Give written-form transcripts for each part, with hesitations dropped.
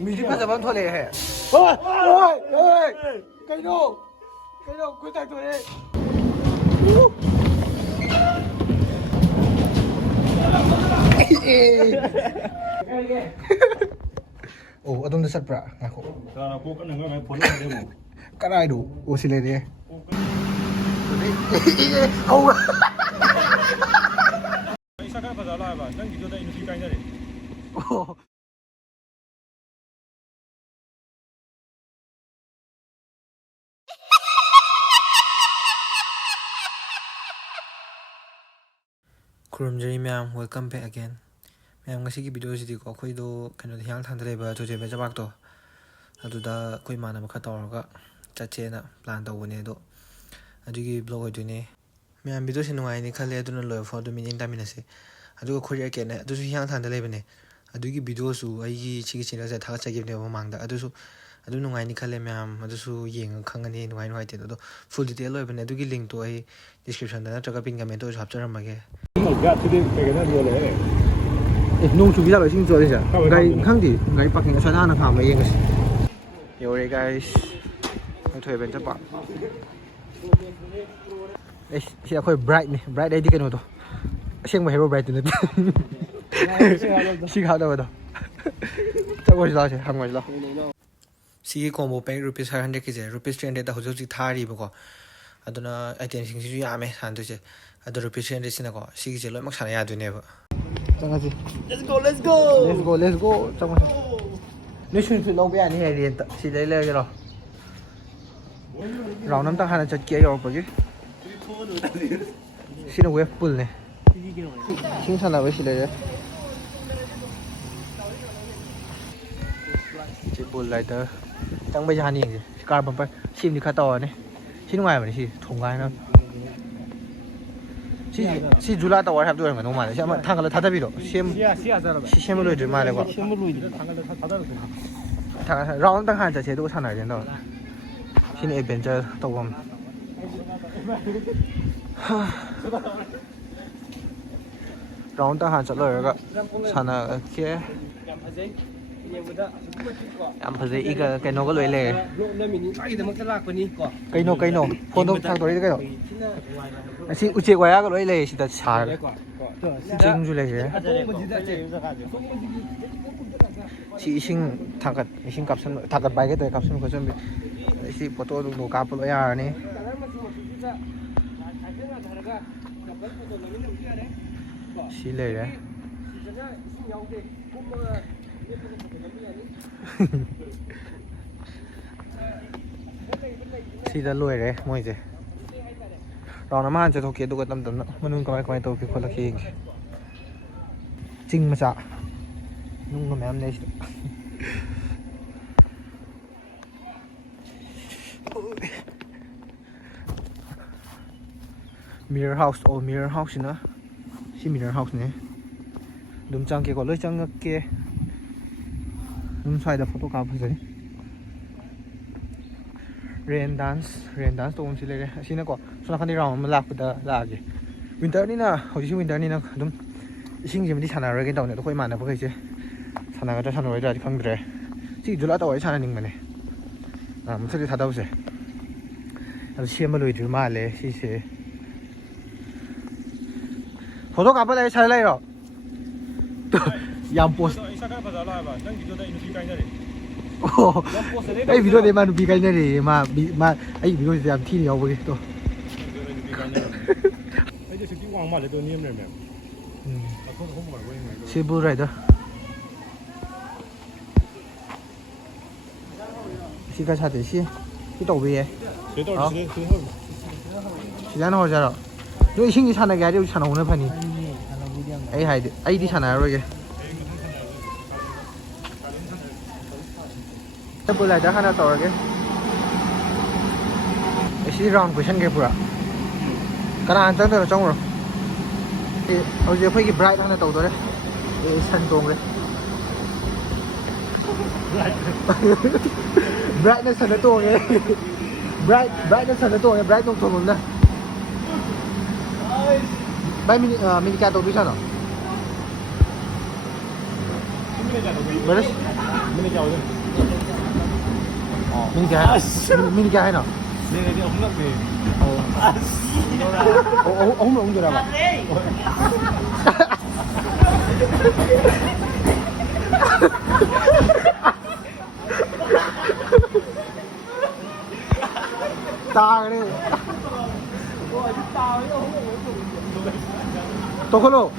뮤직 파자만 털래 해. 어이. 그이노 그딱 돌래. 오, 어떤데 샀브라? 나고. 나 꼬끄는 거 왜 보는 데 뭐. 까라이도 오실래네. 아우. 이사가 가자라 봐. 난 기도다 이놈이 가이나리. Kurumjari ma'am, welcome back again. Ma'am, ngasi ki video sidi ko khoi do kano hyang thang dre ba thoje be jabak to. Aduda khoi mana ma khataw ga chache na plan to wone do. Adugi blog oi dune. Ma'am video sin ngai ni khale aduna lo for do meeting time se. Aduga khoi ya ke na adu su hyang thang dre bene. Adugi video su ai gi chi gi china se tha cha gi ne ma mang da adu su adu ngai ni khale ma'am adu su yeng khang ani ngai te do full detail lo bene adugi link to ai description da na traga pin comment to hap charam ma ge. 야, 근데 되게나 뭐래. 농 주비다 로 싱做一下 gai khang di gai parking sa na kham mai yeng yo re guys ai thoi ben cha pa eh si khoi bright ni bright ai di cái to siang ma hero bright ni si khao da ba cha go la che ham go la si combo pack rupees 500 ki je rupees 300 da hojo ji thari ba ko aduna item sing si ya me san to je adu rupees 300 sin ko si je lo mak san ya du ne ba changasi let's go changasi ni shun su lo ba ni he rian ta si le le ge lo rao nam ta hana chat ke yo ba ge si no we pul ne sing san la we si le je chỉ buồn lại tớ chẳng bây giờ nhìn gì car bumper sim thì khá to này xin ngoài mà đi thùng ngoài nó si July tàu hay tôi mà nó mà đấy mà thằng cái thằng đó xem rồi mà đấy quá thằng rau tăng hàng chế độ thằng này đến đâu xin em bên chơi tàu không rau tăng hàng trả lời cái thằng này kia em phải dạy cái nó có lưỡi lề cái nó phone nó thằng tôi cái đó xin uche quay cái lưỡi lề chỉ là xả chính rồi lề chỉ xin thằng cái xin cặp sân thằng cái bài cái tới cặp sân có chuẩn bị xin photo đồ cặp lưỡi à này xin lề đấy Sida lôi đấy, mọi gì? Rồi nó mang cho tôi kia tôi tâm tâm nó nung coi tôi kia coi là khi chinh mà sợ nung nó em đây mirror house, old mirror house nữa, si mirror house này, đúng trang kia có lối trang kia. xoay photo card rồi rain dance to om sile re asina ko sona khani round ma lak da la ge winter ni na hoji winter ni na dum ising je mi sana ra ge daw ne to khoi ma na ba kai che sana ga ta sana oi da khang dre si jula ta oi sana ning ma ne mu thri tha daw se a che ma loi dru ma le si se photo card ba lai sai lai ro yam post 이사가 가자라 봐. 난 기도다 이놈이 가이나리. ai video này mà bị cái này mà bị mà ai video thì làm thi nhiều vậy to ai giờ cái quang mà để tôi niêm này mẹ. Không không phải quên này. Cebu rồi đó si cái sao để si cái đầu về 제도 제도 시간 하자 로 너 신기 사나 게 아니고 사나 오늘 판이 ai hay ai đi 사나 rồi bữa lại đã hana tàu cái cái round question cái bữa cái nào chẳng được trong rồi thì ở dưới phải cái bright hana tàu đó đấy cái sân tông đấy bright nó sân tông cái bright nó sân tông cái bright tông tông luôn bay mini car tàu biết sao nào 미니 겨우. 미니 개 미니 개 하나 네네 없는데. 어머 옮겨라 봐ตา 그래 또콜로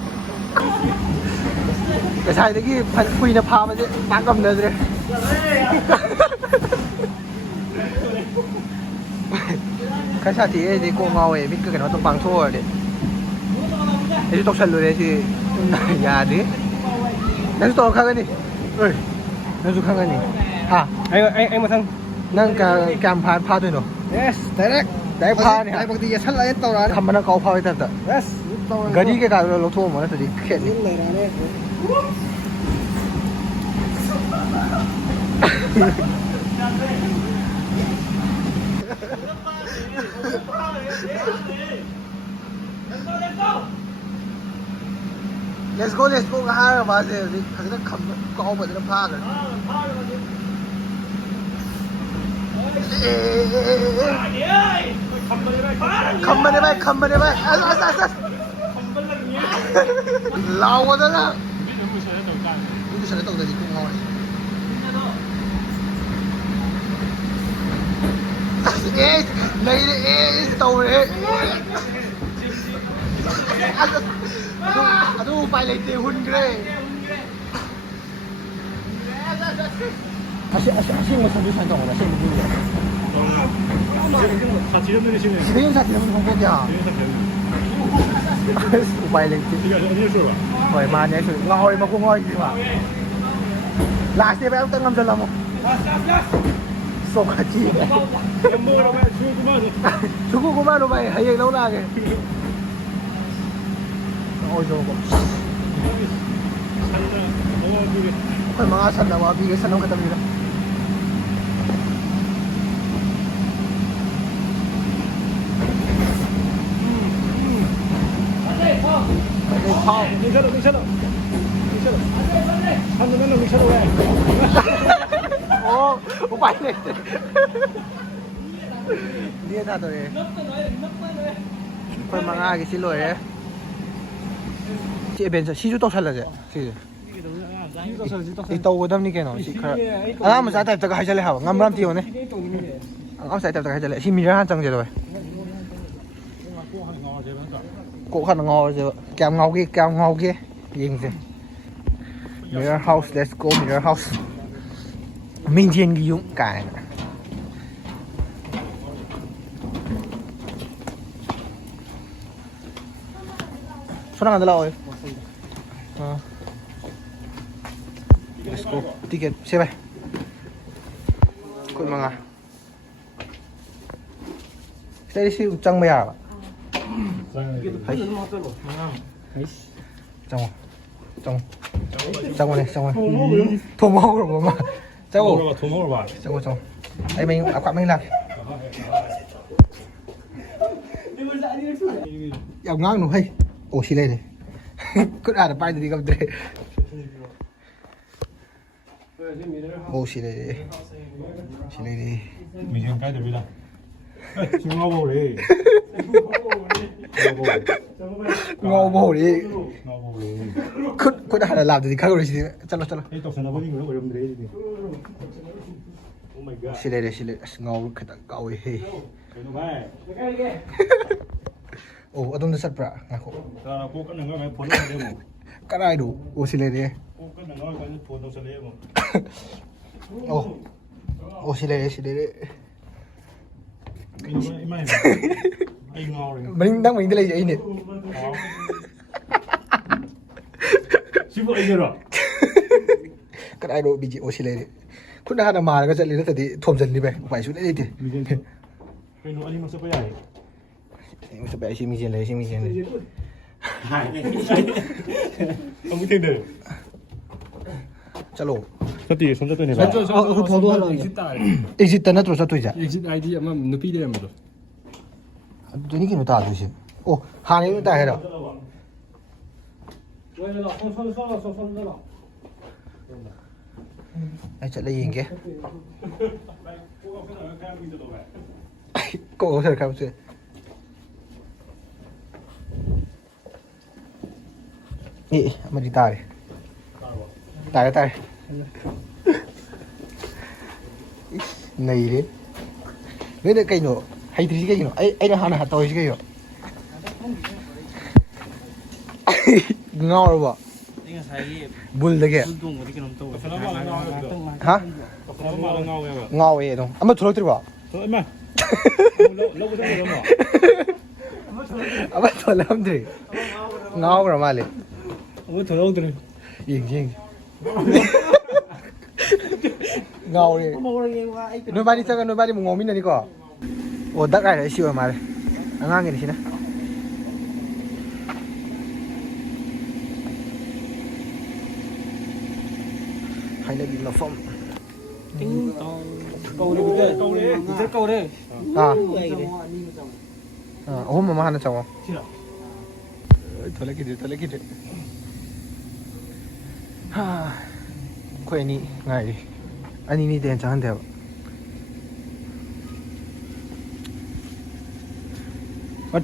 cái sai đấy cái quỳ nó phá mà chứ bán cầm nữa rồi cái sao thì cô ngồi ấy biết cái nó tông bằng thua đấy cái tông sân rồi đấy thì nhà đấy nó tông khang cái gì ơi nó tông khang cái gì à anh mà thằng. năng cái cam phá phá thôi nó Yes, direct. đấy phá này Ai bác đi sắt lại tàu ra. thầm mà nó cầu phá vậy thật Yes. cái đi cái cả nó thua mà nó tự đi khét đi này ra đây. let's go cái hai là mà gì thằng nó cầm câu mà nó phá rồi cầm bên đây cầm bên đây lao quá đó là cái sao nó tàu gì cũng ngon ê này ê tàu này aduh phải lấy tiền hun kre 아시는 거 선주 산정 원하 시는 분이야. 다 지연들이시네. 지배인 사태 너무 공격이야. 빨리 lấy 이거 어디에 써? hỏi mà nhảy sự ngồi mà không ngồi gì mà là xe béo tăng 5 giờ là một sổ cả chi này em mua đâu mà chưa có bao chú cũng có đâu mày hay gì đâu ra kìa ôi rồi phải mang sẵn nào bị cái sẵn không cái tâm gì đó 아, 괜찮아. 한눈에는 괜찮아 왜? 오, 빨리. Điên thật rồi. Thôi mang ai cái xin lỗi đấy. Chị bên sẽ xin tóc thật là gì? Chị. Đi tàu có đâm đi cái nó. Chị khờ. À mà sao tại tao hay chơi lại hả? Ngâm ram tiêu này. Ngâm sai tại tao hay chơi lại. Xin mình ra han chẳng gì rồi. Cổ khăn ngò rồi. Kèm ngầu kia. Nhìn xem. Mirror house, let's go mirror house. Minh Thiên cái dụng cải này. Số nào rồi? Let's go. Ticket, xe bay. Kut mga. Saya di sini cang bayar. Hai. Cang này. Thua máu rồi mà. Cang. 돈 먹으러 봐. Cang. Đây mình quạt mình làm. Dạo ngang nó hay. Ồ xí lên này. Cứ à là bay đi cầm đây. Ồ xí lên đi. mình 지금 가야 됩니다. 지금 와보래. Ngô bồ đi. 와보래. Cứ đã là làm thì khác rồi xí. Chalo. 이 떡선 아버님 그러고 여러분들 해야 돼. 오 마이 갓. Xí lên. Ngô cái tao cậu ấy. 너 봐. Ồ, ở đâu sắt bra. Ngako. 나 꼭 끝난 거 그냥 보내면 되고. Cái này đủ. Ồ xí lên đi. 꼭 끝난 거 그냥 보내서 내고. Ồ xí lên. 이거 이마에. 아이 나오래. Mình đi lấy giấy nè. 집어 이겨라. Cái này đủ bị chị ồ xí lên đi. Cứ đã mà cái trận này nó thì thồm dần đi về. Phải xuống đây thì. 너 아니면 써 봐야 해. Em sẽ bẻ xin lấy. 아무 텐데. Chalo. 저 뒤에 손잡고 내봐. 그 저도 하려고. Exit 나 들어서 또 이제. Exit ID ama nupi de mo. Tôi nghĩ nó ta rồi chứ. Ồ, hàng này nó ta hay đâu? ꯑꯩ ꯆꯠꯂ ꯌꯦꯡꯒꯦ ꯀꯣꯛ ꯀꯥꯎꯁꯤꯜꯂꯛ ꯀꯌꯥꯝ ꯀꯨꯏꯅ ꯇꯧꯕ ꯀꯣꯛ ꯈꯔ ꯈꯔ ꯑꯦ ꯑꯃꯗꯤ ꯇꯥꯔꯦ ꯇꯥꯔꯕꯣ ꯇꯥꯔꯦ ꯅꯩꯔꯦ ꯅꯣꯏꯅ ꯀꯩꯅꯣ ꯍꯩꯇ꯭ꯔꯤꯁꯤ ꯀꯩꯒꯤꯅꯣ ꯑꯩꯅ ꯍꯥꯟꯅ ꯇꯧꯔꯤꯁꯤ ꯀꯩꯅꯣ ꯉꯥꯎꯔꯕꯣ ꯑꯩ ꯉꯁꯥꯏꯒꯤ ꯕꯨꯜꯗꯒꯤ ꯕꯨꯜ ꯇꯣꯡꯕꯗꯤ ꯀꯩꯅꯣꯝ ꯇꯧꯋꯦ ꯀꯩꯅꯣꯝ ꯃꯥꯜꯂ ꯉꯥꯎꯋꯦꯕꯗꯣ ꯍꯥ ꯀꯩꯅꯣꯝ ꯃꯥꯜꯂ ꯉꯥꯎꯋꯦꯕ ꯉꯥꯎꯋꯦ ꯑꯗꯨꯝ ꯑꯃ ꯊꯣꯛꯂꯛꯇ꯭ꯔꯤꯕꯣ ꯏꯃꯥ ꯂꯧꯕ ꯆꯠꯂꯨꯔꯃꯣ ꯑꯃ ꯊꯣꯛꯂꯛꯑꯝꯗ꯭ꯔꯤ ꯉꯥꯎꯈ꯭ꯔ ꯃꯥꯜꯂꯦ ꯑꯃꯨꯛ ꯊꯣꯛꯂꯛꯇ꯭ꯔꯦ ꯌꯦꯡꯁꯤ ꯉꯥꯎꯔꯦ ꯅꯣꯏꯕꯥꯅꯤ ꯆꯪꯉ ꯅꯣꯏꯕꯥꯅꯤ ꯑꯃꯨꯛ ꯉꯥꯎꯃꯤꯟꯅꯅꯤꯀꯣ ꯑꯣ ꯗꯛ ꯍꯥꯏꯔꯦ ꯁꯤ ꯑꯣꯏꯔ ꯃꯥꯜꯂꯦ ꯑꯉꯥꯡꯒꯤꯅꯤ ꯁꯤꯅ ꯍꯩꯅꯕꯤ ꯃꯐꯝ ꯀꯧꯔꯦ ꯑꯍꯨꯝ ꯑꯃ ꯍꯥꯟꯅ ꯆꯪꯉꯣ ꯁꯤꯔꯣ ꯊꯣꯛꯂꯛꯈꯤꯗ꯭ꯔꯦ ꯑꯩꯈꯣꯏ ꯑꯅꯤ ꯉꯥꯏꯔꯤ ꯑꯅꯤꯗꯤ ꯍꯦꯟꯅ ꯆꯪꯍꯟꯗꯦꯕ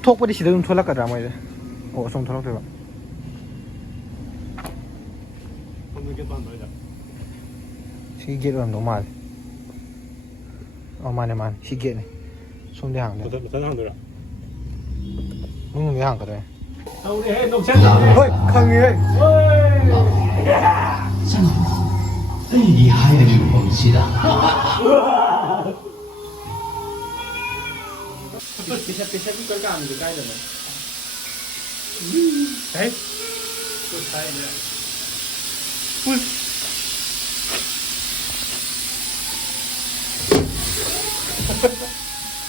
ꯊꯣꯛꯄꯗꯤ ꯁꯤꯗ ꯑꯗꯨꯝ ꯊꯣꯛꯂꯛꯀꯗ꯭ꯔꯥ ꯃꯣꯏꯁꯦ ꯑꯣ ꯑꯁꯣꯝ ꯊꯣꯛꯂꯛꯇꯣꯏꯕ ꯁꯤ ꯒꯦꯠ ꯑꯣꯏꯔꯝꯗꯧ ꯃꯥꯜꯂꯦ ꯃꯥꯅꯦ ꯁꯤ ꯒꯦꯠꯅꯤ ꯁꯣꯝꯗꯤ ꯍꯥꯡꯗꯦ ꯃꯊꯟ ꯍꯥꯡꯗꯣꯏꯔꯥ ꯃꯅꯨꯡꯗꯤ ꯍꯥꯡꯒꯗ꯭ꯔꯦ ꯇꯧꯔꯦꯍꯦ ꯅꯣꯛꯁꯟꯂꯦ ꯍꯣꯏ ꯈꯪꯉꯦꯍꯦ ꯑꯩꯒꯤ ꯍꯥꯏꯔꯤꯕ ꯃꯐꯝꯁꯤꯗ ꯄꯩꯁꯥ ꯀꯨꯀꯔ ꯀꯥꯝꯃꯤꯗꯣ ꯀꯥꯏꯗꯅꯣ ꯍꯩ ꯁꯥꯏꯅꯦ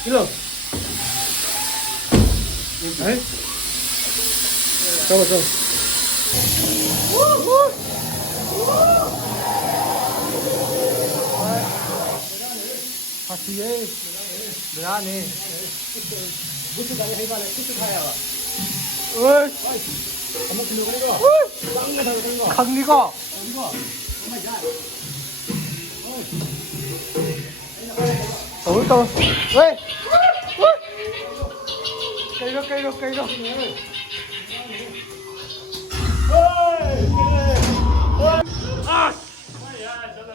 ꯀꯤꯂꯣ ꯍꯩ ꯆꯪꯉꯣ 사치에 미안해. 무슨 다리 해 발에 무슨 타야와 어이, 한번 들고 깡가 다 거. 강리가. 또. 왜? 깨이로.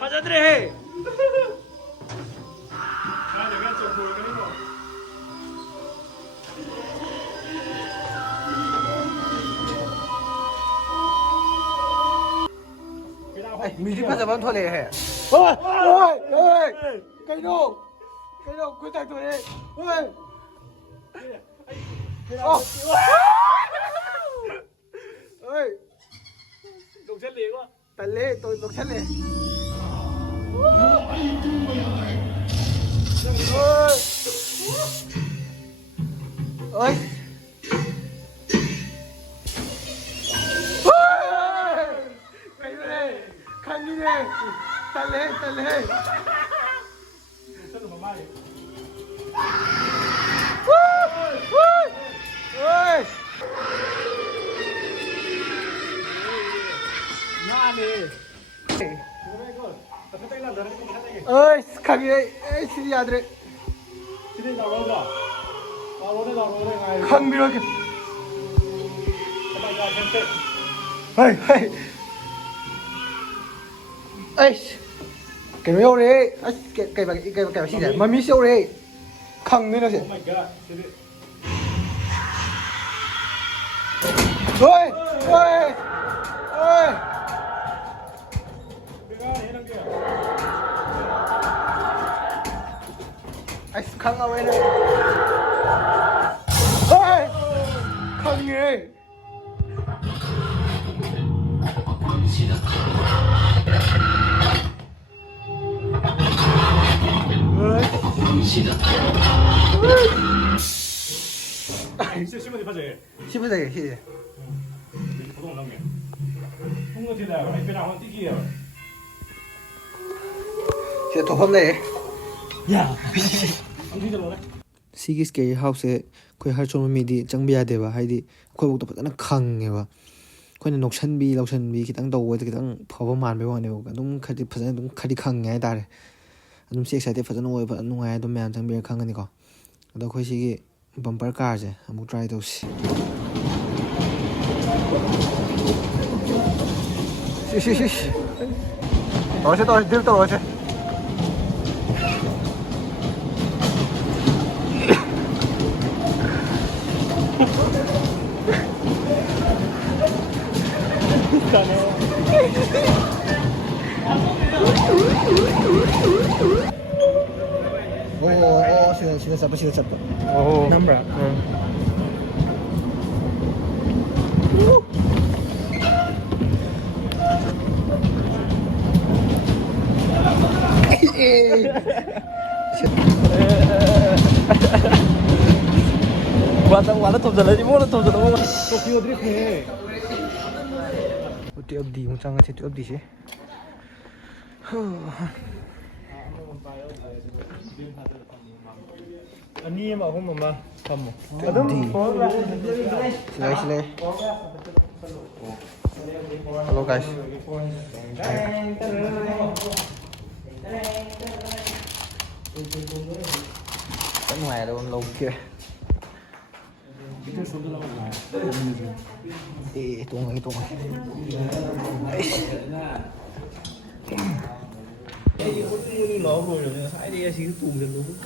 하자들이 해. 아, 내가 좀 보이는 뮤직 파자만 토래 해. 어이. 깨이로. 꿀딱 토래. 어이. 어이. 녹슬리 이거. 달래 또 녹찰래. 어이. 그래. 간이네. 달래. 녹슬리 뭐 말이. 어이. 나네. 그래 이거. 그때 나 너랑 좀 하자. 어이, 강이네. 에이, 시리 아들에. 시대 나오라. 나오네 가야. 강비로게. 잠깐만 야 템테. 헤이. 에이씨. cái mèo đấy, cái gì đấy, mà mi siêu đấy, khăng nữa nó gì, 오 마이 갓. 시대. ôi, 내가 해는 게. anh khăng ở bên này, ôi, khăng ghê, 진짜 심어지 파자. 씹을 때 히, 보통 나오게. 홍어티다. 아이페나 한 띠기야. sẽ thổ hôm này, 당신들 오네. ꯁꯤꯒꯤ ꯁ꯭ꯀꯦꯔꯤ ꯍꯥꯎꯁꯁꯦ ꯑꯩꯈꯣꯏ ꯍꯔꯆꯣꯟ ꯃꯤꯗꯤ ꯆꯪꯕ ꯌꯥꯗꯦꯕ ꯍꯥꯏꯗꯤ ꯑꯩꯈꯣꯏꯐꯥꯎꯗ ꯐꯖꯅ ꯈꯪꯉꯦꯕ ꯑꯩꯈꯣꯏꯅ ꯅꯣꯛꯁꯟꯕꯤ ꯂꯧꯁꯟꯕꯤ ꯈꯤꯇꯪ ꯇꯧꯕꯗ ꯈꯤꯇꯪ ꯐꯕ ꯃꯥꯟꯕꯩ ꯋꯥꯅꯦꯕ ꯑꯗꯨꯝ ꯈꯔꯗꯤ ꯐꯖꯅ ꯑꯗꯨꯝ ꯈꯔꯗꯤ ꯈꯪꯉꯦ ꯍꯥꯏꯇꯥꯔꯦ ꯑꯗꯨꯝ ꯁꯤ ꯑꯦꯛꯁꯥꯏꯇꯦꯠ ꯐꯖꯅ ꯑꯣꯏ ꯐꯖꯅ ꯅꯨꯡꯉꯥꯏ ꯑꯗꯨꯝ ꯃꯌꯥꯝ ꯆꯪꯕꯤꯔ ꯈꯪꯒꯅꯤꯀꯣ ꯑꯗꯣ ꯑꯩꯈꯣꯏ ꯁꯤꯒꯤ ꯕꯝꯄꯔ ꯀꯥꯔꯁꯦ ꯑꯃꯨꯛ ꯇ꯭ꯔꯥꯏ ꯇꯧꯁꯤ ꯇꯧꯔꯁꯦ ꯗ꯭ꯔꯤꯞ ꯇꯧꯔꯁꯦ ꯑꯣ ꯁꯤꯗ ꯆꯠꯄ ꯑꯣ ꯅꯝꯕ꯭ꯔꯥ 와다 톱질하지 뭐라 톱질하고. 토끼오 드리프트네. ꯇꯨꯌꯦꯜꯞ ꯗꯤ ꯑꯃꯨꯛ ꯆꯪꯉꯁꯤ ꯇꯨꯌꯦꯜꯞ ꯗꯤꯁꯦ 아니 막 홍엄마 밥 ꯇꯨꯌꯦꯜꯞ ꯗꯤ ꯁꯤꯂꯩ ꯍꯜꯂꯣ ꯒꯥꯏꯁ ꯌꯥꯝ ꯅꯨꯡꯉꯥꯏꯔꯦ ꯑꯗꯨꯝ ꯂꯧꯒꯦ ꯇꯣꯡꯉꯒꯦ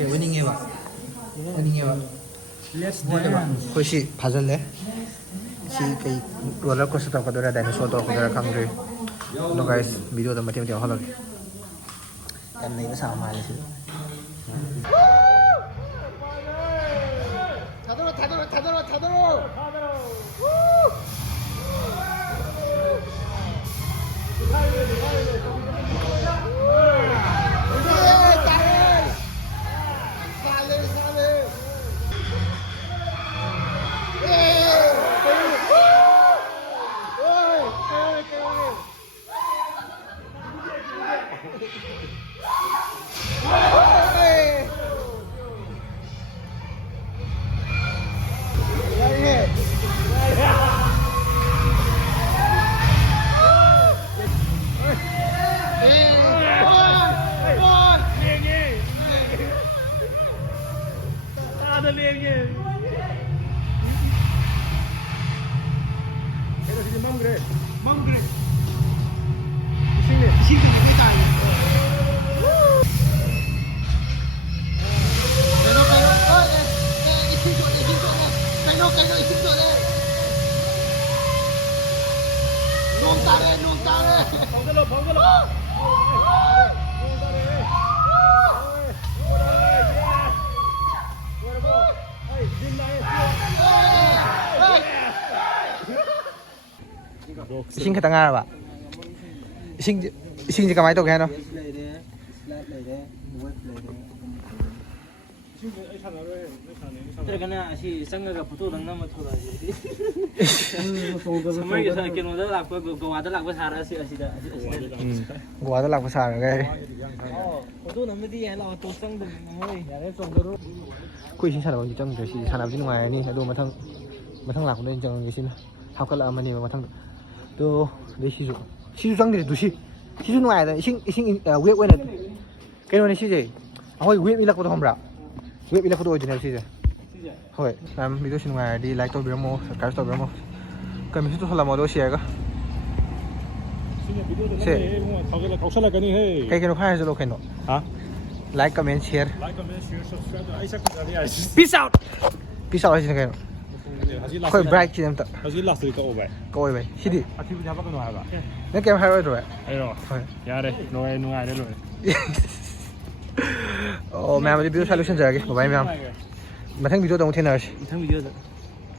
ꯑꯣꯏꯅꯤꯡꯉꯦꯕ ꯑꯩꯈꯣꯏ ꯁꯤ ꯐꯥꯖꯤꯜꯂꯦ ꯁꯤ ꯀꯩ ꯔꯣꯂꯔ ꯀꯣꯁꯇꯔ ꯇꯧꯔꯛꯀꯗꯣꯏꯔꯥ ꯗꯥꯏꯅꯣꯁꯣꯔ ꯇꯧꯔꯛꯀꯗꯣꯏꯔꯥ ꯈꯪꯗ꯭ꯔꯤ ꯑꯗꯣ ꯒꯥꯏꯁ ꯚꯤꯗꯤꯑꯣꯗ ꯃꯇꯦꯛ ꯌꯥꯎꯍꯜꯂꯒꯦ ꯌꯥꯝ ꯅꯩꯕ ꯁꯥ ꯃꯥꯜꯂꯦ ꯁꯤ 이싱 khả năng ba 이싱 그만이 또 그냥 그러니까 아시 생각가 부도랑 남아 돌아지. 정말 이상 이렇게노다 락고 고와다 락고 살아시 아시다. 고와다 락고 살아가. 부도 남들이 해라 또 쌍도 뭐이 야래 정도로. 이싱 살아가 이제 좀 그시 살아지 누가야니. 아도 마탕 락고 이제 좀 그시나. 합갈 아마니 마탕 또 내시주. 시주 장들이 두시. 시주 누가야. 이싱 웹 왜나. 그러네 시제. 아호이 웹 일락고도 함라. 웹 일락고도 어디네 시제. ꯍꯣꯏ ꯃꯌꯥꯝ ꯚꯤꯗꯤꯑꯣꯁꯤ ꯅꯨꯡꯉꯥꯏꯔꯗꯤ ꯂꯥꯏꯛ ꯇꯧꯕꯤꯔꯝꯃꯣ ꯁꯕꯁꯀ꯭ꯔꯥꯏꯕ ꯇꯧꯕꯤꯔꯝꯃꯣ ꯀꯃꯦꯟꯁꯨ ꯊꯣꯛꯂꯝꯃꯣ ꯑꯗꯣ ꯁꯤꯌꯔꯒ ꯁꯦ ꯀꯧꯁꯜꯂꯛꯀꯅꯤ ꯍꯦ ꯀꯩ ꯀꯩꯅꯣ ꯈꯔ ꯍꯥꯏꯖꯜꯂꯣ ꯀꯩꯅꯣ ꯍꯥ ꯂꯥꯏꯛ ꯀꯃꯦꯟ ꯁꯤꯌꯔ ꯂꯥꯏꯛ ꯀꯃꯦꯟ ꯁꯤꯌꯔ ꯁꯕꯁꯀ꯭ꯔꯥꯏꯕ ꯑꯩ ꯁꯛꯄꯗꯤ ꯌꯥꯏ Peace out. ꯄꯤꯁ ꯑꯥꯎꯠ ꯍꯥꯏꯁꯤꯅ ꯀꯩꯅꯣ ꯑꯩꯈꯣꯏ ꯕ꯭ꯔꯥꯏꯠꯀꯤ ꯑꯝꯇ ꯍꯧꯖꯤꯛ ꯂꯥꯁꯇꯗꯤ ꯀꯛꯑꯣ ꯚꯥꯏ ꯀꯧꯏ ꯚꯥꯏ ꯁꯤꯗꯤ ꯑꯊꯤꯕꯗꯤ ꯍꯥꯄꯛꯀꯅꯣ ꯍꯥꯏꯕ ꯅꯪ ꯀꯩꯝ ꯍꯥꯏꯔꯣꯏꯗ꯭ꯔꯣ ꯚꯥꯏ ꯑꯩꯔꯣ ꯍꯣꯏ ꯌꯥꯔꯦ ꯅꯨꯡꯉꯥꯏꯔꯦ ꯂꯣꯏꯔꯦ ꯑꯣ ꯃꯌꯥꯝ ꯑꯗꯨꯗꯤ ꯚꯤꯗꯤꯑꯣ ꯁ꯭ꯋꯥꯏ ꯂꯣꯏꯁꯤꯟꯖꯔꯒꯦ ꯕꯥꯏ ꯃꯌꯥꯝ ꯃꯊꯪ ꯚꯤꯗꯤꯑꯣꯗ ꯑꯃꯨꯛ ꯊꯦꯡꯅꯔꯁꯤ 이 탐이 이어다.